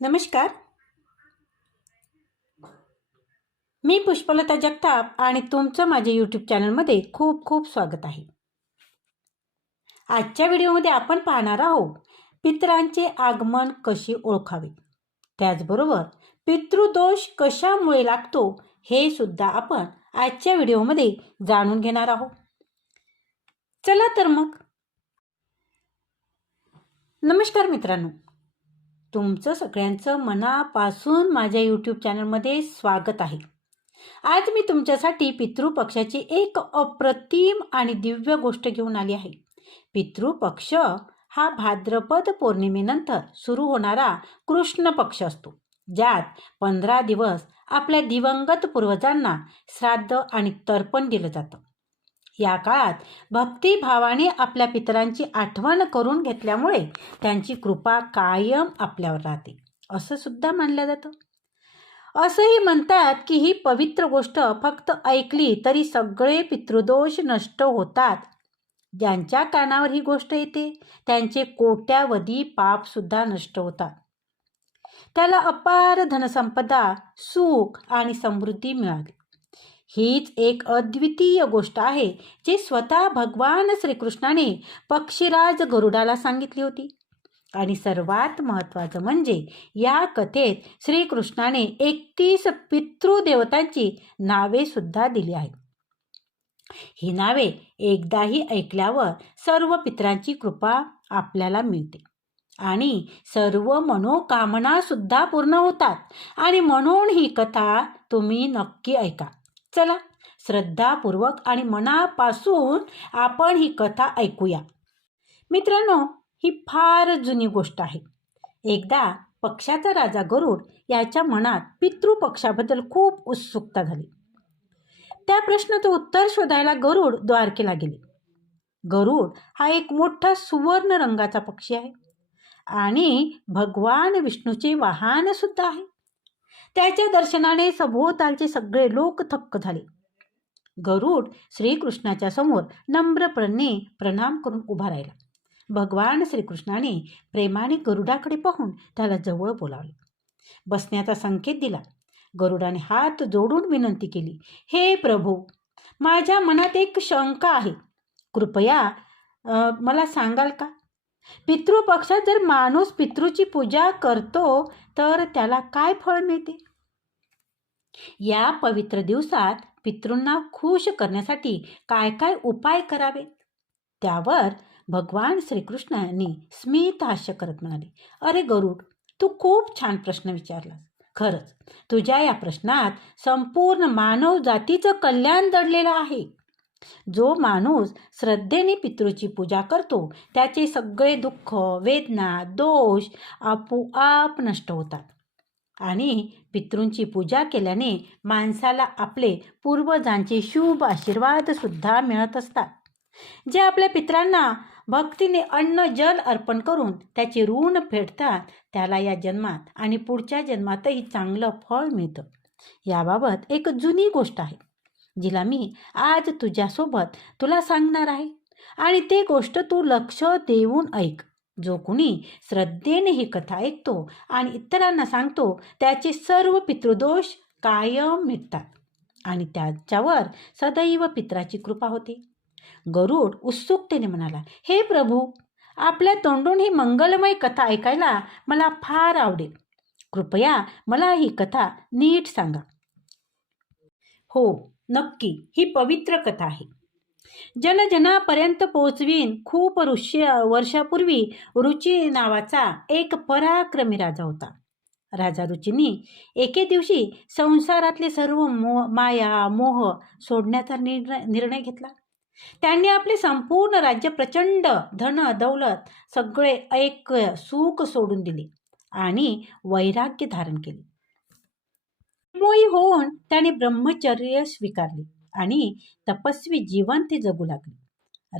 नमस्कार. मी पुष्पलता जगताप आणि तुमचं माझ्या यूट्यूब चॅनलमध्ये खूप खूप स्वागत आहे. आजच्या व्हिडिओमध्ये आपण पाहणार आहोत पितरांचे आगमन कसे ओळखावे? त्याचबरोबर पितृदोष कशामुळे लागतो हे सुद्धा आपण आजच्या व्हिडिओमध्ये जाणून घेणार आहोत. चला तर मग. नमस्कार मित्रांनो. तुमचं सगळ्यांचं मनापासून माझ्या यूट्यूब चॅनलमध्ये स्वागत आहे. आज मी तुमच्यासाठी पितृपक्षाची एक अप्रतिम आणि दिव्य गोष्ट घेऊन आली आहे. पितृपक्ष हा भाद्रपद पौर्णिमेनंतर सुरू होणारा कृष्ण पक्ष असतो. ज्यात पंधरा दिवस आपल्या दिवंगत पूर्वजांना श्राद्ध आणि तर्पण दिलं जातं. या काळात भक्तिभावाने आपल्या पितरांची आठवण करून घेतल्यामुळे त्यांची कृपा कायम आपल्यावर राहते. असं सुद्धा मानलं जातं. असंही म्हणतात की ही पवित्र गोष्ट फक्त ऐकली तरी सगळे पितृदोष नष्ट होतात. ज्यांच्या कानावर ही गोष्ट येते त्यांचे कोट्यावधी पापसुद्धा नष्ट होतात. त्याला अपार धनसंपदा सुख आणि समृद्धी मिळाली. हीच एक अद्वितीय गोष्ट आहे जी स्वतः भगवान श्रीकृष्णाने पक्षीराज गरुडाला सांगितली होती. आणि सर्वात महत्त्वाचं म्हणजे या कथेत श्रीकृष्णाने एकतीस पितृदेवतांची नावे सुद्धा दिली आहेत. ही नावे एकदाही ऐकल्यावर सर्व पित्रांची कृपा आपल्याला मिळते. आणि सर्व मनोकामना सुद्धा पूर्ण होतात. आणि म्हणून ही कथा तुम्ही नक्की ऐका. चला श्रद्धापूर्वक आणि मनापासून आपण ही कथा ऐकूया. मित्रांनो ही फार जुनी गोष्ट आहे. एकदा पक्षाचा राजा गरुड याच्या मनात पितृपक्षाबद्दल खूप उत्सुकता झाली. त्या प्रश्नाचं उत्तर शोधायला गरुड द्वारकेला गेले. गरुड हा एक मोठा सुवर्ण रंगाचा पक्षी आहे आणि भगवान विष्णूचे वाहन सुद्धा आहे. त्याच्या दर्शनाने सभोवतालचे सगळे लोक थक्क झाले. गरुड श्रीकृष्णाच्या समोर नम्रपणे प्रणाम करून उभा राहिला. भगवान श्रीकृष्णाने प्रेमाने गरुडाकडे पाहून त्याला जवळ बोलावले. बसण्याचा संकेत दिला. गरुडाने हात जोडून विनंती केली हे प्रभू माझ्या मनात एक शंका आहे. कृपया मला सांगाल का? पितृपक्षात जर माणूस पितृची पूजा करतो तर त्याला काय फळ मिळते? या पवित्र दिवसात पितृंना खुश करण्यासाठी काय काय उपाय करावेत? त्यावर भगवान श्रीकृष्णांनी स्मित हास्य करत म्हणाले अरे गरुड तू खूप छान प्रश्न विचारलास. खरंच तुझ्या या प्रश्नात संपूर्ण मानव जातीचं कल्याण दडलेलं आहे. जो माणूस श्रद्धेने पितृची पूजा करतो त्याचे सगळे दुःख वेदना दोष आपोआप नष्ट होतात. आणि पितृंची पूजा केल्याने माणसाला आपले पूर्वजांचे शुभ आशीर्वादसुद्धा मिळत असतात. जे आपल्या पित्रांना भक्तीने अन्न जल अर्पण करून त्याचे ऋण फेडतात त्याला या जन्मात आणि पुढच्या जन्मातही चांगलं फळ मिळतं. याबाबत एक जुनी गोष्ट आहे. जिला मी आज तुझ्यासोबत तुला सांगणार आहे. आणि ते गोष्ट तू लक्ष देऊन ऐक. जो कुणी श्रद्धेने ही कथा ऐकतो आणि इतरांना सांगतो त्याचे सर्व पितृदोष कायम मिटतात. आणि त्याच्यावर सदैव पित्राची कृपा होते. गरुड उत्सुकतेने म्हणाला हे प्रभू आपल्या तोंडून ही मंगलमय कथा ऐकायला मला फार आवडेल. कृपया मला ही कथा नीट सांगा. हो नक्की ही पवित्र कथा आहे. जनजनापर्यंत पोचवीन खूप ऋष्य वर्षापूर्वी रुची नावाचा एक पराक्रमी राजा होता. राजा रुचींनी एके दिवशी संसारातले सर्व मो माया मोह सोडण्याचा निर्णय निर्णय घेतला. त्यांनी आपले संपूर्ण राज्य प्रचंड धन दौलत सगळे ऐक सुख सोडून दिले आणि वैराग्य धारण केले. मोही होऊन त्याने ब्रह्मचर्य स्वीकारले आणि तपस्वी जीवन ते जगू लागले.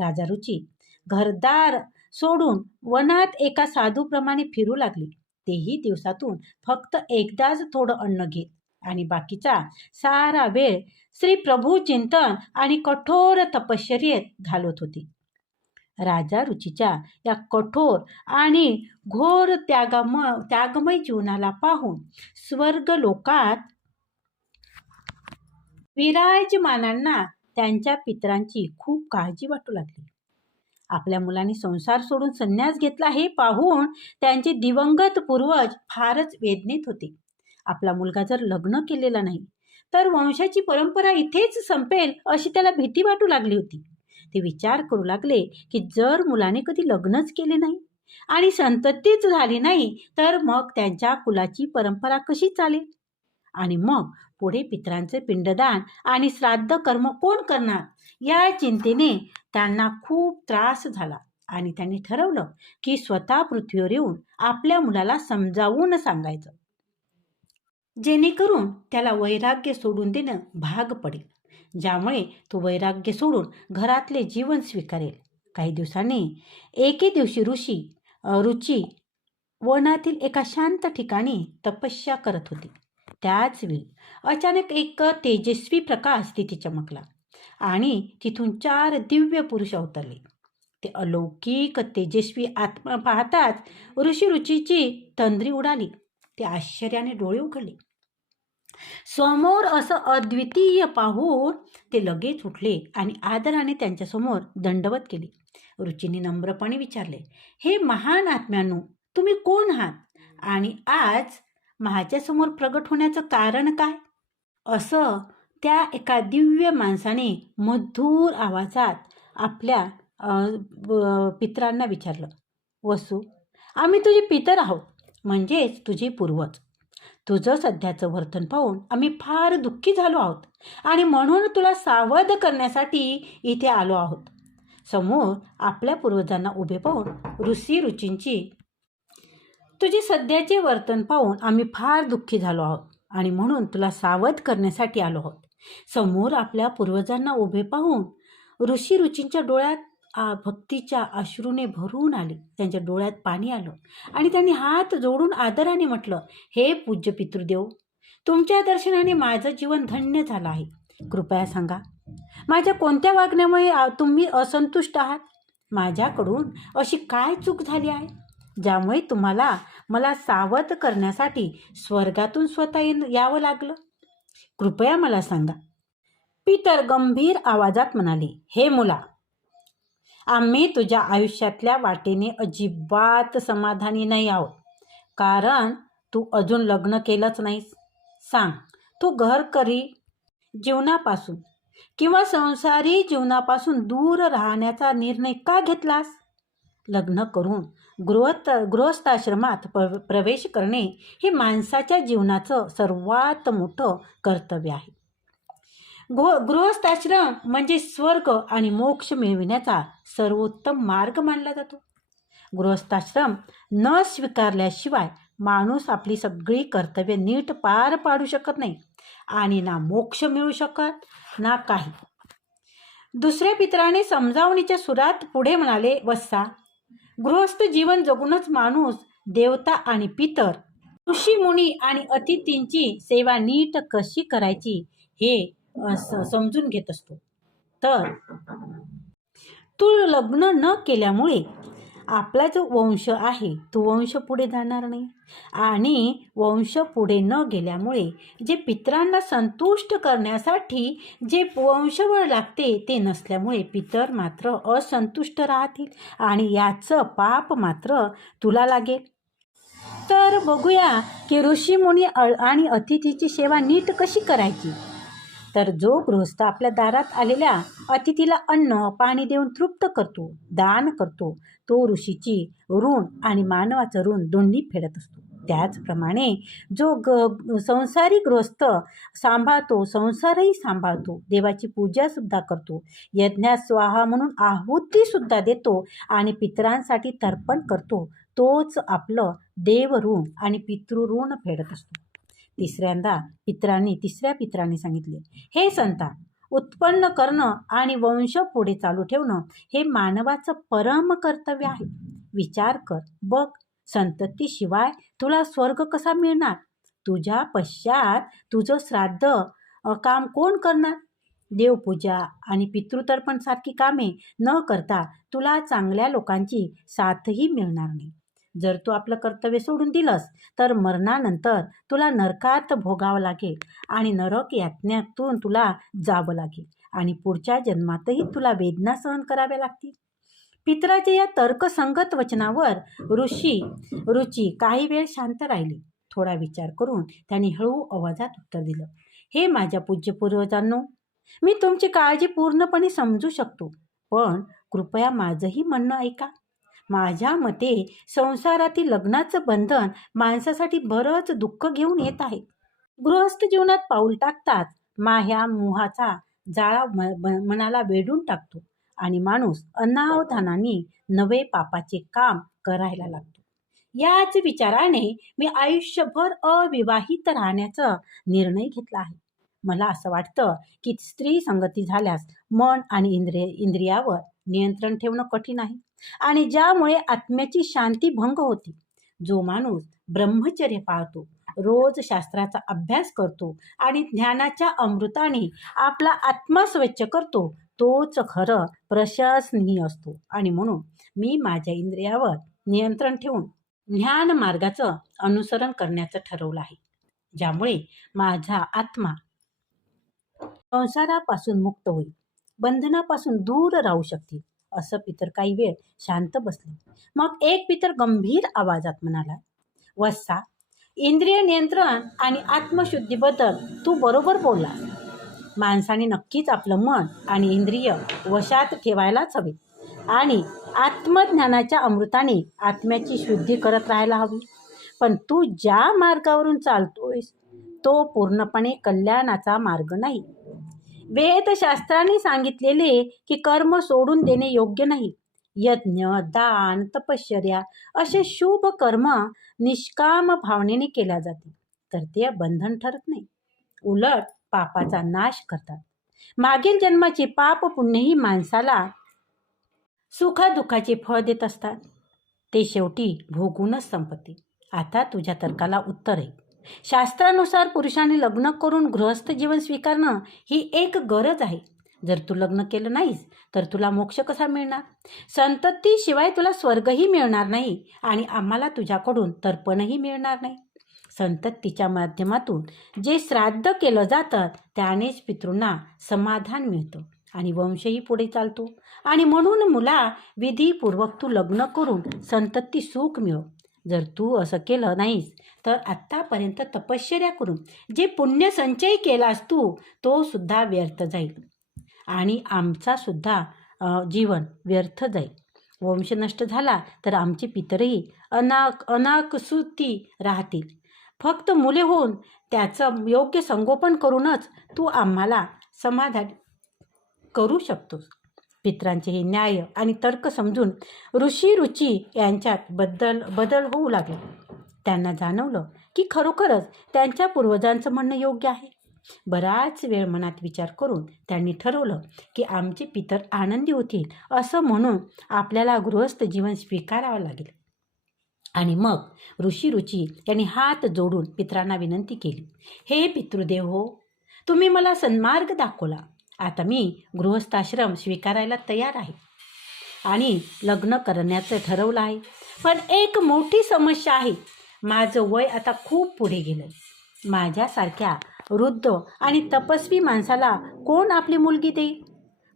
राजा रुची घरदार सोडून वनात एका साधूप्रमाणे फिरू लागले. तेही दिवसातून फक्त एकदाच थोडं अन्न घेत आणि बाकीचा सारा वेळ श्री प्रभू चिंतन आणि कठोर तपश्चर्येत घालवत होती. राजा रुचीच्या या कठोर आणि घोर त्यागम त्यागमय जीवनाला पाहून स्वर्ग लोकात विराजमानांना त्यांच्या पितरांची खूप काळजी वाटू लागली. आपल्या मुलांनी संसार सोडून संन्यास घेतला हे पाहून त्यांचे दिवंगत पूर्वज फारच वेदनेत होते. आपला मुलगा जर लग्न केलेला नाही तर वंशाची परंपरा इथेच संपेल अशी त्याला भीती वाटू लागली होती. ते विचार करू लागले की जर मुलाने कधी लग्नच केले नाही आणि संततीच झाली नाही तर मग त्यांच्या कुलाची परंपरा कशी चालेल? आणि मग पुढे पित्रांचे पिंडदान आणि श्राद्ध कर्म कोण करणार? या चिंतेने त्यांना खूप त्रास झाला आणि त्यांनी ठरवलं की स्वतः पृथ्वीवर येऊन आपल्या मुलाला समजावून सांगायचं. जेणेकरून त्याला वैराग्य सोडून देणं भाग पडेल ज्यामुळे तो वैराग्य सोडून घरातले जीवन स्वीकारेल. काही दिवसांनी एके दिवशी ऋषी रुची वनातील एका शांत ठिकाणी तपस्या करत होती. त्याच वेळी अचानक एक तेजस्वी प्रकाश तिथे चमकला आणि तिथून चार दिव्य पुरुष अवतरले. ते अलौकिक तेजस्वी आत्मा पाहताच ऋषी रुचीची तंद्री उडाली. ते आश्चर्याने डोळे उघडले. समोर असं अद्वितीय पाहून ते लगेच उठले आणि आदराने त्यांच्यासमोर दंडवत केले. रुचीने नम्रपणे विचारले हे महान आत्म्यानो तुम्ही कोण आहात? आणि आज माझ्यासमोर प्रगट होण्याचं कारण काय? असं त्या एका दिव्य माणसाने मधुर आवाजात आपल्या पित्रांना पितरांना विचारलं वसू आम्ही तुझे पितर आहोत म्हणजेच तुझे पूर्वज. तुझं सध्याचं वर्तन पाहून आम्ही फार दुःखी झालो आहोत आणि म्हणून तुला सावध करण्यासाठी इथे आलो आहोत. समोर आपल्या पूर्वजांना उभे पाहून ऋषी रुचींची तुझे सध्याचे वर्तन पाहून आम्ही फार दुःखी झालो आहोत आणि म्हणून तुला सावध करण्यासाठी आलो आहोत. समोर आपल्या पूर्वजांना उभे पाहून ऋषी रुचींच्या डोळ्यात आ, भक्तीच्या अश्रूने भरून आले. त्यांच्या डोळ्यात पाणी आलं आणि त्यांनी हात जोडून आदराने म्हटलं हे पूज्य पितृदेव तुमच्या दर्शनाने माझं जीवन धन्य झालं आहे. कृपया सांगा माझ्या कोणत्या वागण्यामुळे तुम्ही असंतुष्ट आहात? माझ्याकडून अशी काय चूक झाली आहे? ज्यामुळे तुम्हाला मला सावध करण्यासाठी स्वर्गातून स्वतः यावं लागलं. कृपया मला सांगा. पितर गंभीर आवाजात म्हणाले हे मुला आम्ही तुझ्या आयुष्यातल्या वाटेने अजिबात समाधानी नाही आहोत. कारण तू अजून लग्न केलंच नाहीस. सांग तू घर करी जीवनापासून किंवा संसारी जीवनापासून दूर राहण्याचा निर्णय का घेतलास? लग्न करून गृहस्थ गृहस्थाश्रमात प प्रवेश करणे हे माणसाच्या जीवनाचं सर्वात मोठं कर्तव्य आहे. गृह गृहस्थाश्रम म्हणजे स्वर्ग आणि मोक्ष मिळविण्याचा सर्वोत्तम मार्ग मानला जातो. गृहस्थाश्रम न स्वीकारल्याशिवाय माणूस आपली सगळी कर्तव्य नीट पार पाडू शकत नाही आणि ना मोक्ष मिळू शकत ना काही. दुसऱ्या पित्राने समजावणीच्या सुरात पुढे म्हणाले वत्सा गृहस्थ जीवन जगूनच माणूस देवता आणि पितर ऋषी मुनी आणि अतिथींची सेवा नीट कशी करायची हे समजून घेत असतो. तर तू लग्न न केल्यामुळे आपला जो वंश आहे तो वंश पुढे जाणार नाही. आणि वंश पुढे न गेल्यामुळे जे पितरांना संतुष्ट करण्यासाठी जे वंशवळ लागते ते नसल्यामुळे पितर मात्र असंतुष्ट राहतील आणि याचं पाप मात्र तुला लागेल. तर बघूया की ऋषीमुनी अ- आणि अतिथीची सेवा नीट कशी करायची? तर जो गृहस्थ आपल्या दारात आलेल्या अतिथीला अन्न पाणी देऊन तृप्त करतो दान करतो तो ऋषीची ऋण आणि मानवाचं ऋण दोन्ही फेडत असतो. त्याचप्रमाणे जो ग संसारी गृहस्थ सांभाळतो संसारही सांभाळतो देवाची पूजासुद्धा करतो यज्ञात स्वाहा म्हणून आहुतीसुद्धा देतो आणि पितरांसाठी तर्पण करतो तोच आपलं देवऋण आणि पितृऋण फेडत असतो. तिसऱ्यांदा पित्रांनी तिसऱ्या पित्रांनी सांगितले हे संता उत्पन्न करणं आणि वंश पुढे चालू ठेवणं हे मानवाचं परम कर्तव्य आहे. विचार कर बघ संततीशिवाय तुला स्वर्ग कसा मिळणार? तुझ्या पश्चात तुझं श्राद्ध काम कोण करणार? देवपूजा आणि पितृतर्पण सारखी कामे न करता तुला चांगल्या लोकांची साथही मिळणार नाही. जर तू आपलं कर्तव्य सोडून दिलंस तर मरणानंतर तुला नरकात भोगावं लागेल आणि नरक यातण्यातून तुला जावं लागेल आणि पुढच्या जन्मातही तुला वेदना सहन कराव्या लागतील. पितराच्या या तर्कसंगत वचनावर ऋषी रुची काही वेळ शांत राहिली. थोडा विचार करून त्यांनी हळू आवाजात उत्तर दिलं हे माझ्या पूज्य पूर्वजांनो मी तुमची काळजी पूर्णपणे समजू शकतो पण कृपया माझंही म्हणणं ऐका. माझ्या मते संसारातील लग्नाचं बंधन माणसासाठी बरंच दुःख घेऊन येत आहे. गृहस्थ जीवनात पाऊल टाकताच माह्या मोहाचा जाळा म मनाला वेढून टाकतो आणि माणूस अनावधानाने नवे पापाचे काम करायला लागतो. याच विचाराने मी आयुष्यभर अविवाहित राहण्याचा निर्णय घेतला आहे. मला असं वाटतं की स्त्री संगती झाल्यास मन आणि इंद्रिय इंद्रियावर नियंत्रण ठेवणं कठीण आहे. आणि ज्यामुळे आत्म्याची शांती भंग होते. जो माणूस ब्रह्मचर्य पाळतो रोज शास्त्राचा अभ्यास करतो आणि ज्ञानाच्या अमृताने आपला आत्मा स्वच्छ करतो तोच खरं प्रशंसनीय असतो. आणि म्हणून मी माझ्या इंद्रियावर नियंत्रण ठेवून ज्ञान मार्गाचं अनुसरण करण्याचं ठरवलं आहे. ज्यामुळे माझा आत्मा संसारापासून मुक्त होईल. बंधनापासून दूर राहू शकतील. असं पितर काही वेळ शांत बसले. मग एक पितर गंभीर आवाजात म्हणाला वस्सा इंद्रिय नियंत्रण आणि आत्मशुद्धीबद्दल तू बरोबर बोलला. माणसाने नक्कीच आपलं मन आणि इंद्रिय वशात ठेवायलाच हवे आणि आत्मज्ञानाच्या अमृताने आत्म्याची शुद्धी करत राहायला हवी. पण तू ज्या मार्गावरून चालतोयस तो पूर्णपणे कल्याणाचा मार्ग नाही. वेदशास्त्राने सांगितलेले की कर्म सोडून देणे योग्य नाही. यज्ञ दान तपश्चर्या असे शुभ कर्म निष्काम भावनेने केल्या जाते. तर ते बंधन ठरत नाही. उलट पापाचा नाश करतात. मागील जन्माचे पाप पुण्यही माणसाला सुखादुखाचे फळ देत असतात. ते शेवटी भोगूनच संपते. आता तुझ्या तर्काला उत्तर आहे. शास्त्रानुसार पुरुषाने लग्न करून गृहस्थ जीवन स्वीकारणं ही एक गरज आहे. जर तू लग्न केलं नाहीस तर तुला मोक्ष कसा मिळणार? संततीशिवाय तुला स्वर्गही मिळणार नाही आणि आम्हाला तुझ्याकडून तर्पणही मिळणार नाही. संततीच्या माध्यमातून जे श्राद्ध केलं जातं त्यानेच पितृंना समाधान मिळतं आणि वंशही पुढे चालतो. आणि म्हणून मुला विधीपूर्वक तू लग्न करून संतती सुख मिळव. जर तू असं केलं नाहीस तर आत्तापर्यंत तपश्चर्या करून जे पुण्य संचय केलास तू तो सुद्धा व्यर्थ जाईल. आणि आमचा सुद्धा जीवन व्यर्थ जाईल. वंश नष्ट झाला तर आमचे पितरही अनाक अनाकसुती राहतील. फक्त मुले होऊन त्याचं योग्य संगोपन करूनच तू आम्हाला समाधान करू शकतोस. पित्रांचे हे न्याय आणि तर्क समजून ऋषी रुची यांच्यात बद्दल बदल होऊ लागला. त्यांना जाणवलं की खरोखरच त्यांच्या पूर्वजांचं म्हणणं योग्य आहे. बराच वेळ मनात विचार करून त्यांनी ठरवलं की आमचे पितर आनंदी होतील असं म्हणून आपल्याला गृहस्थ जीवन स्वीकारावं लागेल. आणि मग ऋषी रुची यांनी हात जोडून पित्रांना विनंती केली हे पितृदेव हो तुम्ही मला सन्मार्ग दाखवला. आता मी गृहस्थाश्रम स्वीकारायला तयार आहे. आणि लग्न करण्याचं ठरवलं आहे. पण एक मोठी समस्या आहे. माझं वय आता खूप पुढे गेलं. माझ्यासारख्या वृद्ध आणि तपस्वी माणसाला कोण आपली मुलगी देईल?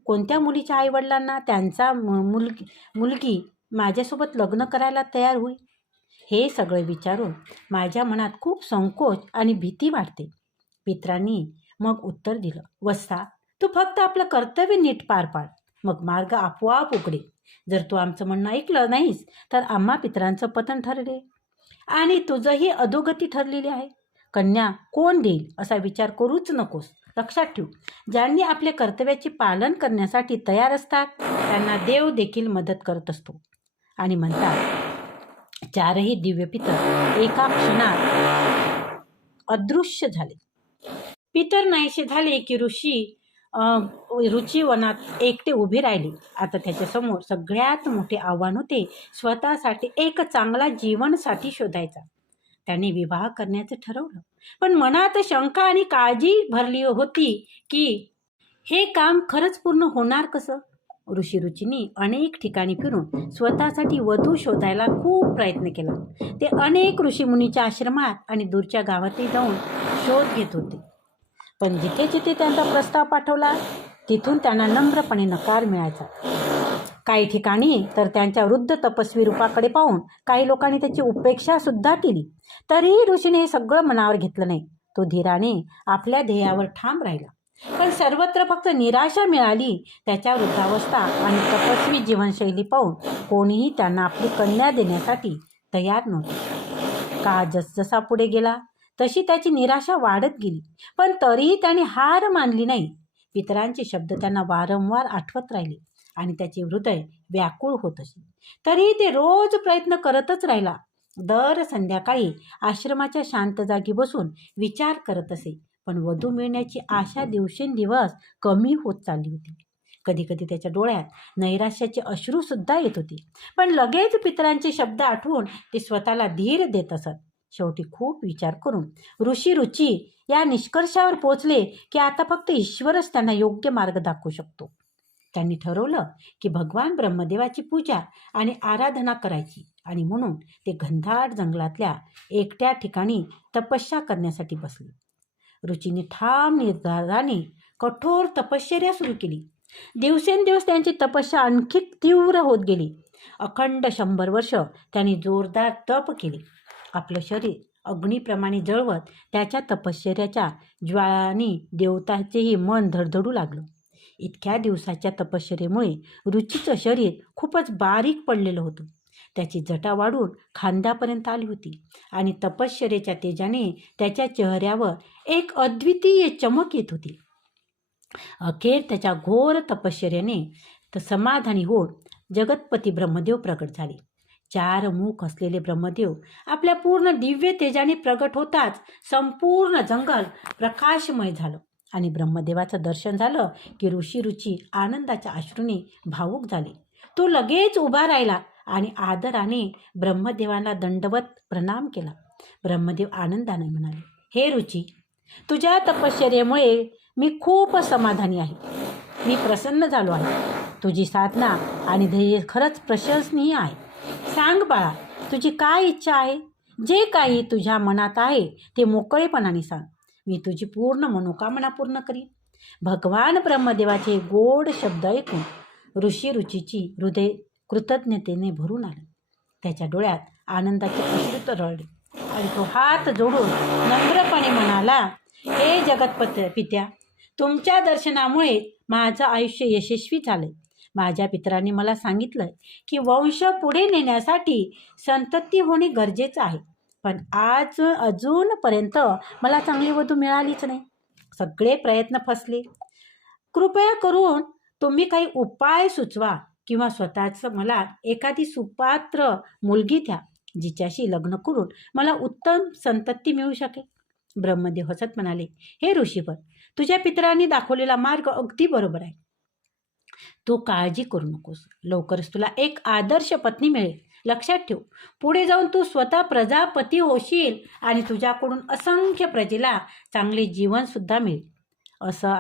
कोणत्या मुलीच्या आईवडिलांना त्यांचा मु- मुलगी मुलगी माझ्यासोबत लग्न करायला तयार होईल? हे सगळं विचारून माझ्या मनात खूप संकोच आणि भीती वाटते पित्रांनी मग उत्तर दिलं वस्ता तू फक्त आपलं कर्तव्य नीट पार पाड. मग मार्ग आपोआप उघडे. जर तू आमचं म्हणणं ऐकलं नाहीस तर आम्हा पित्रांचं पतन ठरले. आणि तुझंही अधोगती ठरलेली आहे. कन्या कोण देईल असा विचार करूच नकोस. लक्षात ठेव ज्यांनी आपले कर्तव्याचे पालन करण्यासाठी तयार असतात त्यांना देव देखील मदत करत असतो. आणि म्हणतात चारही दिव्य पितर एका क्षणात अदृश्य झाले. पितर नाहीसे झाले की ऋषी रुची वनात एकटे उभी राहिले. आता त्याच्यासमोर सगळ्यात मोठे आव्हान होते स्वतःसाठी एक चांगला जीवनसाथी शोधायचा. त्याने विवाह करण्याचं ठरवलं. पण मनात शंका आणि काळजी भरली होती की हे काम खरंच पूर्ण होणार कसं? ऋषी रुचींनी अनेक ठिकाणी फिरून स्वतःसाठी वधू शोधायला खूप प्रयत्न केला. ते अनेक ऋषीमुनीच्या आश्रमात आणि दूरच्या गावातही जाऊन शोध घेत होते. पण जिथे जिथे त्यांचा प्रस्ताव पाठवला तिथून त्यांना नम्रपणे नकार मिळायचा. काही ठिकाणी तर त्यांच्या वृद्ध तपस्वी रूपाकडे पाहून काही लोकांनी त्याची उपेक्षा सुद्धा केली. तरीही ऋषीने हे सगळं मनावर घेतलं नाही. तो धीराने आपल्या ध्येयावर ठाम राहिला. पण सर्वत्र फक्त निराशा मिळाली त्याच्या वृद्धावस्था आणि तपस्वी जीवनशैली पाहून कोणीही त्यांना आपली कन्या देण्यासाठी तयार नव्हते. का जसजसा पुढे गेला तशी त्याची निराशा वाढत गेली. पण तरीही त्याने हार मानली नाही. पितरांचे शब्द त्यांना वारंवार आठवत राहिले आणि त्याचे हृदय व्याकुळ होत असे. तरीही ते रोज प्रयत्न करतच राहिला. दर संध्याकाळी आश्रमाच्या शांत जागी बसून विचार करत असे. पण वधू मिळण्याची आशा दिवसेंदिवस कमी होत चालली होती. कधी कधी त्याच्या डोळ्यात नैराश्याचे अश्रूसुद्धा येत होते. पण लगेच पितरांचे शब्द आठवून ते स्वतःला धीर देत असत. शेवटी खूप विचार करून ऋषी रुची या निष्कर्षावर पोचले की आता फक्त ईश्वरच त्यांना योग्य मार्ग दाखवू शकतो. त्यांनी ठरवलं की भगवान ब्रह्मदेवाची पूजा आणि आराधना करायची आणि म्हणून ते घनदाट जंगलातल्या एकट्या ठिकाणी तपस्या करण्यासाठी बसले. रुचीने ठाम निर्धाराने कठोर तपश्चर्या सुरू केली. दिवसेंदिवस त्यांची तपस्या आणखी तीव्र होत गेली. अखंड शंभर वर्ष त्यांनी जोरदार तप केले. आपलं शरीर अग्नीप्रमाणे जळवत त्याच्या तपश्चर्याच्या ज्वाळाने देवताचेही मन धडधडू लागलं. इतक्या दिवसाच्या तपश्चर्येमुळे रुचीचं शरीर खूपच बारीक पडलेलं होतं. त्याची जटा वाढून खांद्यापर्यंत आली होती आणि तपश्चर्याच्या तेजाने त्याच्या चेहऱ्यावर एक अद्वितीय चमक येत होती. अखेर त्याच्या घोर तपश्चर्याने तर समाधानी होऊन जगतपती ब्रह्मदेव प्रकट झाले. चार मुख असलेले ब्रह्मदेव आपल्या पूर्ण दिव्य तेजाने प्रगट होताच संपूर्ण जंगल प्रकाशमय झालं. आणि ब्रह्मदेवाचं दर्शन झालं की ऋषी रुची आनंदाच्या अश्रूने भावूक झाले. तो लगेच उभा राहिला आणि आदराने ब्रह्मदेवांना दंडवत प्रणाम केला. ब्रह्मदेव आनंदाने म्हणाले हे रुची तुझ्या तपश्चर्येमुळे मी खूप समाधानी आहे. मी प्रसन्न झालो आहे. तुझी साधना आणि ध्येय खरंच प्रशंसनीय आहे. सांग बाळा तुझी काय इच्छा आहे? जे काही तुझ्या मनात आहे ते मोकळेपणाने सांग. मी तुझी पूर्ण मनोकामना पूर्ण करीन. भगवान ब्रह्मदेवाचे गोड शब्द ऐकून ऋषी रुचीची हृदय कृतज्ञतेने भरून आलं. त्याच्या डोळ्यात आनंदाचे अश्रुत रळले आणि तो हात जोडून नम्रपणे म्हणाला हे जगतपत पित्या तुमच्या दर्शनामुळे माझं आयुष्य यशस्वी झालंय. माझ्या पित्रांनी मला सांगितलं की वंश पुढे नेण्यासाठी संतती होणे गरजेचं आहे. पण आज अजूनपर्यंत मला चांगली वधू मिळालीच नाही. सगळे प्रयत्न फसले. कृपया करून तुम्ही काही उपाय सुचवा किंवा स्वतःचं मला एखादी सुपात्र मुलगी द्या जिच्याशी लग्न करून मला उत्तम संतती मिळू शकेल. ब्रह्मदेव हसत म्हणाले हे ऋषीवर तुझ्या पित्रांनी दाखवलेला मार्ग अगदी बरोबर आहे. तू काळजी करू नकोस. लवकरच तुला एक आदर्श पत्नी मिळेल. लक्षात ठेव. पुढे जाऊन तू स्वतः प्रजापती होशील आणि तुझ्याकडून असंख्य प्रजेला चांगले जीवनसुद्धा मिळेल. असं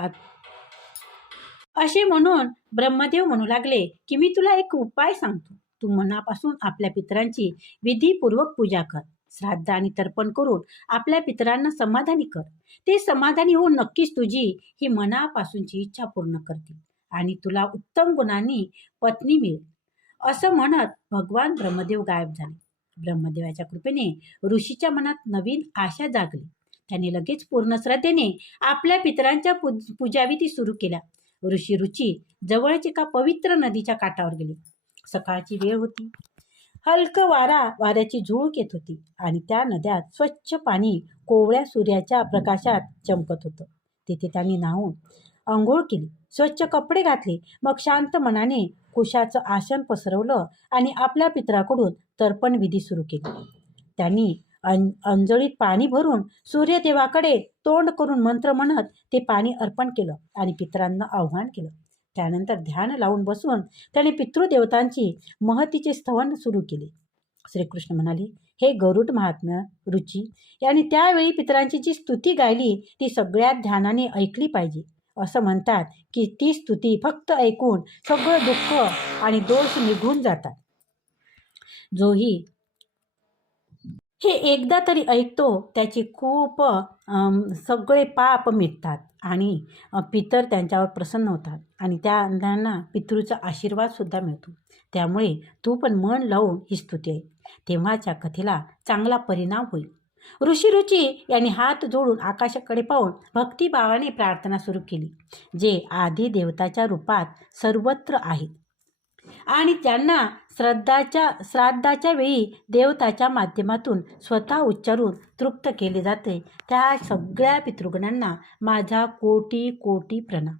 असे म्हणून ब्रह्मदेव म्हणू लागले की मी तुला एक उपाय सांगतो. तू मनापासून आपल्या पितरांची विधीपूर्वक पूजा कर. श्राद्ध आणि तर्पण करून आपल्या पितरांना समाधानी कर. ते समाधानी होऊन नक्कीच तुझी ही मनापासूनची इच्छा पूर्ण करतील. आणि तुला उत्तम गुणांनी पत्नी मिळेल. असं म्हणत भगवान ब्रह्मदेव गायब झाले. ब्रह्मदेवाच्या कृपेने ऋषीच्या मनात नवीन आशा जागली. त्याने लगेच पूर्ण श्रद्धेने आपल्या पितरांच्या पूजाविधी सुरू केल्या. ऋषी रुची जवळच एका पवित्र नदीच्या काठावर गेली. सकाळची वेळ होती. हलकं वारा वाऱ्याची झुळूक येत होती आणि त्या नद्यात स्वच्छ पाणी कोवळ्या सूर्याच्या प्रकाशात चमकत होतं. तिथे त्यांनी नाहून आंघोळ केली. स्वच्छ कपडे घातले मग शांत मनाने कुशाचं आसन पसरवलं आणि आपल्या पित्राकडून तर्पण विधी सुरू केली. त्यांनी अं अंजळीत पाणी भरून सूर्यदेवाकडे तोंड करून मंत्र म्हणत ते पाणी अर्पण केलं आणि पित्रांना आव्हान केलं. त्यानंतर ध्यान लावून बसून त्याने पितृदेवतांची महतीचे स्तवन सुरू केले. श्रीकृष्ण म्हणाले हे गरुड महात्म्य रुची यांनी त्यावेळी पितरांची जी स्तुती गायली ती सगळ्यात ध्यानाने ऐकली पाहिजे. असं म्हणतात की ती स्तुती फक्त ऐकून सगळं दुःख आणि दोष निघून जातात. जोही हे एकदा तरी ऐकतो त्याची खूप सगळे पाप मिटतात आणि पितर त्यांच्यावर प्रसन्न होतात आणि त्या त्यांना पितृचा आशीर्वादसुद्धा मिळतो. त्यामुळे तू पण मन लावून ही स्तुती आहे तेव्हाच्या कथेला चांगला परिणाम होईल. ऋषीरुची यांनी हात जोडून आकाशाकडे पाहून भक्तिभावाने प्रार्थना सुरू केली जे आधी देवताच्या रूपात सर्वत्र आहेत आणि त्यांना श्रद्धाच्या श्राद्धाच्या वेळी देवताच्या माध्यमातून स्वतः उच्चारून तृप्त केले जाते. त्या सगळ्या पितृगणांना माझा कोटी कोटी प्रणाम.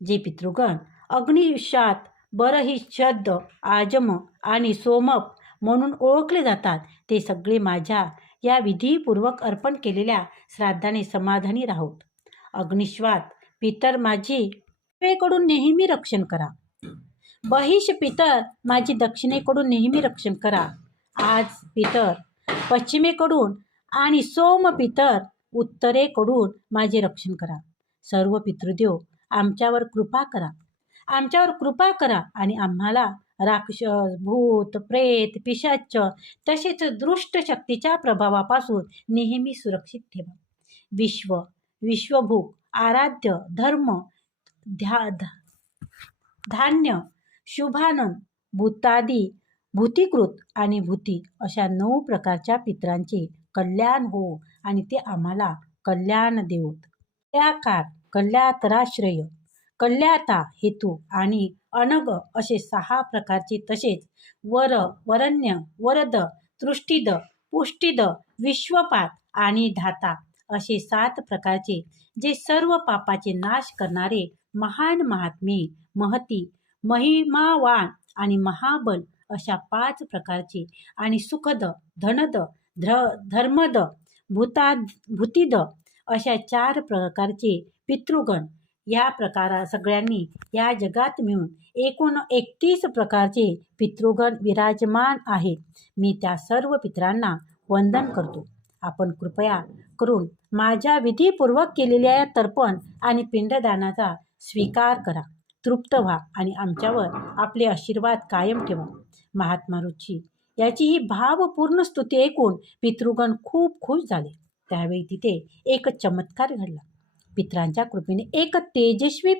जे पितृगण अग्नियुष्यात बरही श्रद्ध आजम आणि सोमप म्हणून ओळखले जातात ते सगळे माझ्या या विधीपूर्वक अर्पण केलेल्या श्राद्धाने समाधानी राहोत. अग्निश्वात पितर माझी कडून नेहमी रक्षण करा. बहिष पितर माझी दक्षिणेकडून नेहमी रक्षण करा. आज पितर पश्चिमेकडून आणि सोम पितर उत्तरेकडून माझे रक्षण करा. सर्व पितृदेव आमच्यावर कृपा करा. आमच्यावर कृपा करा आणि आम्हाला राक्षस भूत प्रेत पिशाच तसेच दृष्ट शक्तीच्या प्रभावापासून नेहमी सुरक्षित ठेवा. विश्व विश्वभूक आराध्य धर्म ध्या धा- धान्य शुभानंद भूतादी भूतीकृत आणि भूती अशा नऊ प्रकारच्या पित्रांचे कल्याण हो आणि ते आम्हाला कल्याण देवोत. कल्याकार कल्यातराश्रय कल्याता हेतू आणि अनग असे सहा प्रकारचे तसेच वर वरण्य वरद तृष्टिद पुष्टिद विश्वपात आणि धाता असे सात प्रकारचे जे सर्व पापाचे नाश करणारे महान महात्मे महती महिमावान आणि महाबल अशा पाच प्रकारचे आणि सुखद धनद ध्र धर्मद भूता भूतिद अशा चार प्रकारचे पितृगण या प्रकारा सगळ्यांनी या जगात मिळून एकूण एकतीस प्रकारचे पितृगण विराजमान आहेत. मी त्या सर्व पितरांना वंदन करतो. आपण कृपया करून माझ्या विधीपूर्वक केलेल्या या तर्पण आणि पिंडदानाचा स्वीकार करा. तृप्त व्हा आणि आमच्यावर आपले आशीर्वाद कायम ठेवा. महात्मा रुची याची ही भावपूर्ण स्तुती ऐकून पितृगण खूप खुश झाले. त्यावेळी तिथे एक चमत्कार घडला. पित्रांच्या कृपेने एक तेजस्वी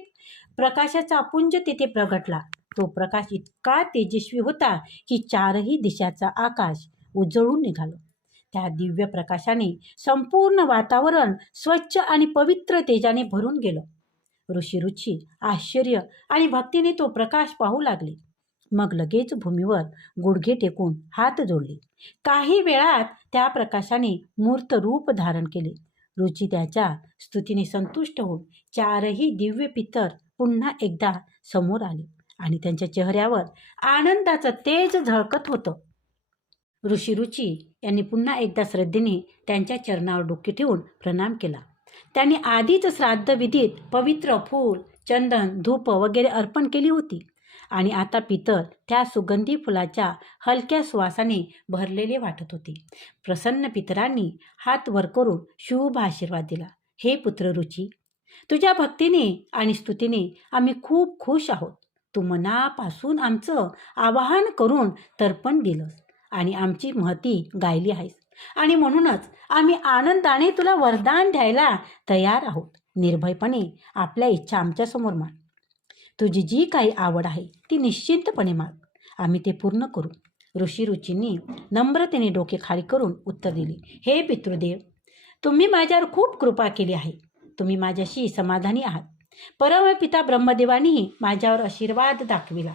प्रकाशाचा पुंज तिथे प्रगटला. तो प्रकाश इतका तेजस्वी होता की चारही दिशाचा आकाश उजळून निघालं. त्या दिव्य प्रकाशाने संपूर्ण वातावरण स्वच्छ आणि पवित्र तेजाने भरून गेलं. ऋषी रुची आश्चर्य आणि भक्तीने तो प्रकाश पाहू लागले. मग लगेच भूमीवर गुडघे टेकून हात जोडले. काही वेळात त्या प्रकाशाने मूर्त रूप धारण केले. रुची त्याच्या स्तुतीने संतुष्ट होऊन चारही दिव्य पितर पुन्हा एकदा समोर आले आणि त्यांच्या चेहऱ्यावर आनंदाचं तेज झळकत होतं. ऋषी रुची यांनी पुन्हा एकदा श्रद्धेने त्यांच्या चरणावर डोके ठेवून प्रणाम केला. त्यांनी आधीच श्राद्ध विधीत पवित्र फूल चंदन धूप वगैरे अर्पण केली होती. आणि आता पितर त्या सुगंधी फुलाच्या हलक्या सुवासाने भरलेले वाटत होते. प्रसन्न पितरांनी हात वर करून शुभ आशीर्वाद दिला. हे पुत्र रुची तुझ्या भक्तीने आणि स्तुतीने आम्ही खूप खुश आहोत. तू मनापासून आमचं आवाहन करून तर्पण दिलंस आणि आमची महती गायली आहेस. आणि म्हणूनच आम्ही आनंदाने तुला वरदान द्यायला तयार आहोत. निर्भयपणे आपल्या इच्छा आमच्यासमोर मान तुझी जी काही आवड आहे ती निश्चिंतपणे माग. आम्ही ते पूर्ण करू. ऋषी रुचींनी नम्रतेने डोके खाली करून उत्तर दिले हे पितृदेव तुम्ही माझ्यावर खूप कृपा केली आहे. तुम्ही माझ्याशी समाधानी आहात. परमपिता ब्रह्मदेवानीही माझ्यावर आशीर्वाद दाखविला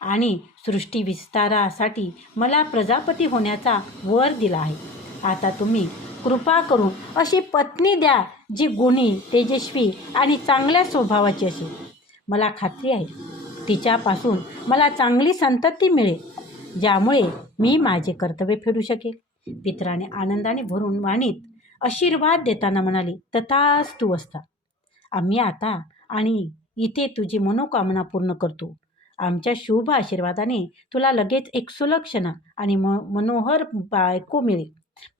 आणि सृष्टी विस्तारासाठी मला प्रजापती होण्याचा वर दिला आहे. आता तुम्ही कृपा करून अशी पत्नी द्या जी गुणी तेजस्वी आणि चांगल्या स्वभावाची असेल. मला खात्री आहे. तिच्यापासून मला चांगली संतती मिळेल ज्यामुळे मी माझे कर्तव्य फेडू शकेल. पित्राने आनंदाने भरून वाणीत आशीर्वाद देताना म्हणाले तथाच तू असता आम्ही आता आणि इथे तुझी मनोकामना पूर्ण करतो. आमच्या शुभ आशीर्वादाने तुला लगेच एक सुलक्षणा आणि म मनोहर बायको मिळेल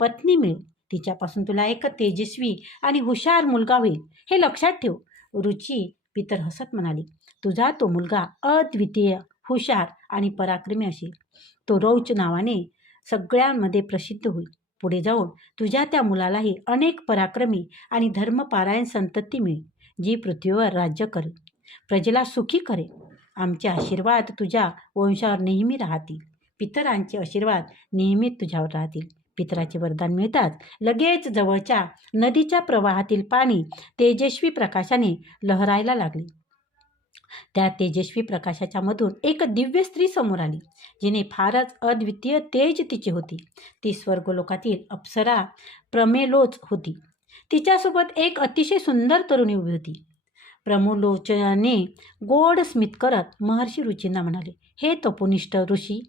पत्नी मिळेल. तिच्यापासून तुला एक तेजस्वी आणि हुशार मुलगा होईल. हे लक्षात ठेव. रुची पितर हसत म्हणाली तुझा तो मुलगा अद्वितीय हुशार आणि पराक्रमी असेल. तो रौच नावाने सगळ्यांमध्ये प्रसिद्ध होईल. पुढे जाऊन तुझ्या त्या मुलालाही अनेक पराक्रमी आणि धर्मपारायण संतती मिळेल जी पृथ्वीवर राज्य करेल. प्रजेला सुखी करेल. आमचे आशीर्वाद तुझ्या वंशावर नेहमी राहतील. पितरांचे आशीर्वाद नेहमीच तुझ्यावर राहतील. पितराचे वरदान मिळताच लगेच जवळच्या नदीच्या प्रवाहातील पाणी तेजस्वी प्रकाशाने लहरायला लागले. त्या तेजस्वी प्रकाशाच्या मधून एक दिव्य स्त्री समोर आली जिने फारच अद्वितीय तेज तिची होती. ती स्वर्गलोकातील अप्सरा प्रमेलोच होती. तिच्यासोबत एक अतिशय सुंदर तरुणी उभी होती. प्रमोलोचने गोड स्मित करत महर्षी रुचींना म्हणाले हे तपोनिष्ठ ऋषी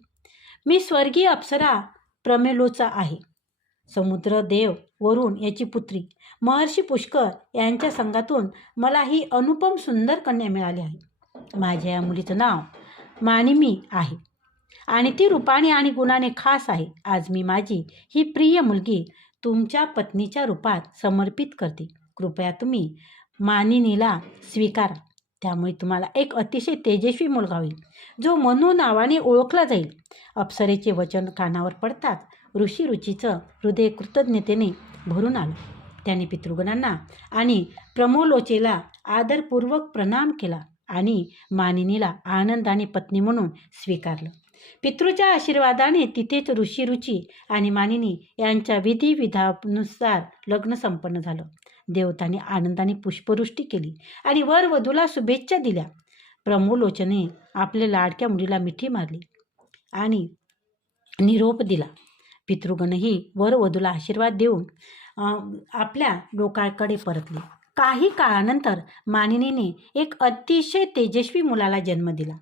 मी स्वर्गीय अप्सरा प्रमेलोचा आहे. समुद्रदेव वरुण याची पुत्री. महर्षी पुष्कर यांच्या संघातून मला ही अनुपम सुंदर कन्या मिळाली आहे. माझ्या या मुलीचं नाव मानिमी आहे. आणि ती रूपाने आणि गुणाने खास आहे. आज मी माझी ही प्रिय मुलगी तुमच्या पत्नीच्या रूपात समर्पित करते. कृपया तुम्ही मानिनीला स्वीकारा. त्यामुळे तुम्हाला एक अतिशय तेजस्वी मुलगा होईल जो मनू नावाने ओळखला जाईल. अप्सरेचे वचन कानावर पडताच ऋषी रुचीचं हृदय कृतज्ञतेने भरून आलं. त्याने पितृगणांना आणि प्रमोलोचेला आदरपूर्वक प्रणाम केला आणि मानिनीला आनंदाने पत्नी म्हणून स्वीकारलं. पितृच्या आशीर्वादाने तिथेच ऋषी रुची आणि मानिनी यांच्या विधिविधानुसार लग्न संपन्न झालं. देवताने आनंदाने पुष्पवृष्टी केली आणि वर वधूला शुभेच्छा दिल्या. प्रमोलोचने आपल्या लाडक्या मुलीला मिठी मारली आणि निरोप दिला. पितृगणही वर वधूला आशीर्वाद देऊन आपल्या लोकांकडे परतले. काही काळानंतर मानिनीने एक अतिशय तेजस्वी मुलाला जन्म दिला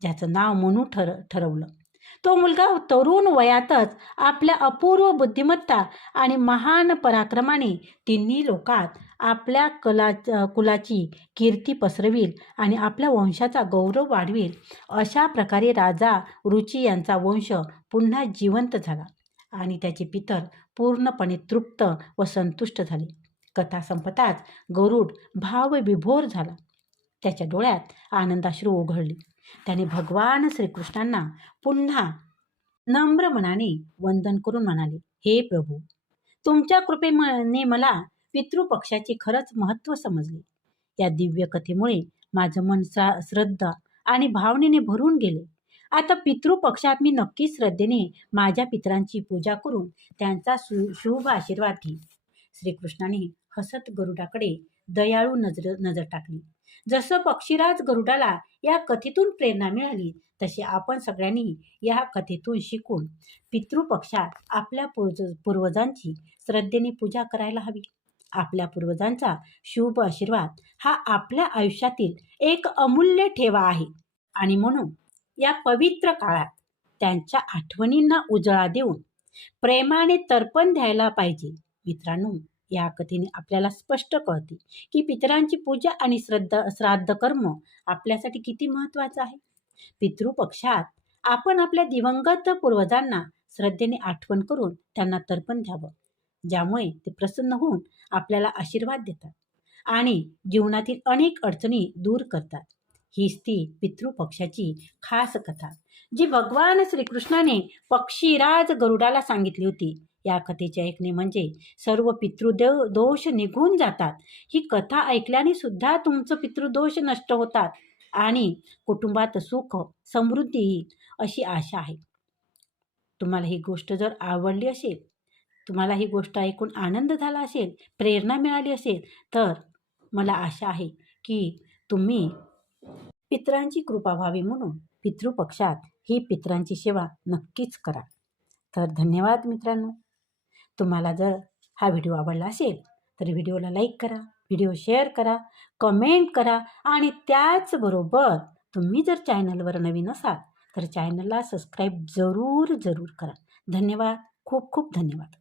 ज्याचं नाव मनू ठर ठरवलं. तो मुलगा तरुण वयातच आपल्या अपूर्व बुद्धिमत्ता आणि महान पराक्रमाने तिन्ही लोकात आपल्या कला कुलाची कीर्ती पसरवील आणि आपल्या वंशाचा गौरव वाढवील अशा प्रकारे राजा रुची यांचा वंश पुन्हा जिवंत झाला आणि त्याचे पितर पूर्णपणे तृप्त व संतुष्ट झाले. कथा संपताच गरुड भावविभोर झाला. त्याच्या डोळ्यात आनंदाश्रू उघडले त्याने भगवान श्रीकृष्णांना पुन्हा नम्र मनाने वंदन करून म्हणाले हे प्रभू तुमच्या कृपेने मला पितृपक्षाचे खरंच महत्त्व समजले. या दिव्य कथेमुळे माझं मन श्रद्धा आणि भावनेने भरून गेले. आता पितृपक्षात मी नक्कीच श्रद्धेने माझ्या पितरांची पूजा करून त्यांचा सु शुभ आशीर्वाद घेईन. श्रीकृष्णाने हसत गरुडाकडे दयाळू नजर नजर टाकली. जसं पक्षीराज गरुडाला या कथेतून प्रेरणा मिळाली तशी आपण सगळ्यांनी या कथेतून शिकून पितृपक्षात आपल्या पूर्ज पूर्वजांची श्रद्धेने पूजा करायला हवी. आपल्या पूर्वजांचा शुभ आशीर्वाद हा आपल्या आयुष्यातील एक अमूल्य ठेवा आहे. आणि म्हणून या पवित्र काळात त्यांच्या आठवणींना उजळा देऊन प्रेमाने तर्पण द्यायला पाहिजे. मित्रांनो या कथेने आपल्याला स्पष्ट कळते की पितरांची पूजा आणि श्रद्धा श्राद्ध कर्म आपल्यासाठी किती महत्त्वाचं आहे. पितृपक्षात आपण आपल्या दिवंगत पूर्वजांना श्रद्धेने आठवण करून त्यांना तर्पण द्यावं ज्यामुळे ते प्रसन्न होऊन आपल्याला आशीर्वाद देतात आणि जीवनातील अनेक अडचणी दूर करतात. हीच ती पितृपक्षाची खास कथा जी भगवान श्रीकृष्णाने पक्षीराज गरुडाला सांगितली होती. या कथेचे ऐकणे म्हणजे सर्व पितृदेव दोष निघून जातात. ही कथा ऐकल्याने सुद्धा तुमचं पितृदोष नष्ट होतात आणि कुटुंबात सुख समृद्धी येईल अशी आशा आहे. तुम्हाला ही गोष्ट जर आवडली असेल तुम्हाला ही गोष्ट ऐकून आनंद झाला असेल प्रेरणा मिळाली असेल तर मला आशा आहे की तुम्ही पित्रांची कृपा व्हावी म्हणून पितृपक्षात ही पित्रांची सेवा नक्कीच करा. तर धन्यवाद मित्रांनो. तुम्हाला जर हा व्हिडिओ आवडला असेल तर व्हिडिओला लाईक करा व्हिडिओ शेअर करा कमेंट करा आणि त्याचबरोबर तुम्ही जर चॅनलवर नवीन असाल तर चॅनलला सबस्क्राईब जरूर जरूर करा. धन्यवाद. खूप खूप धन्यवाद.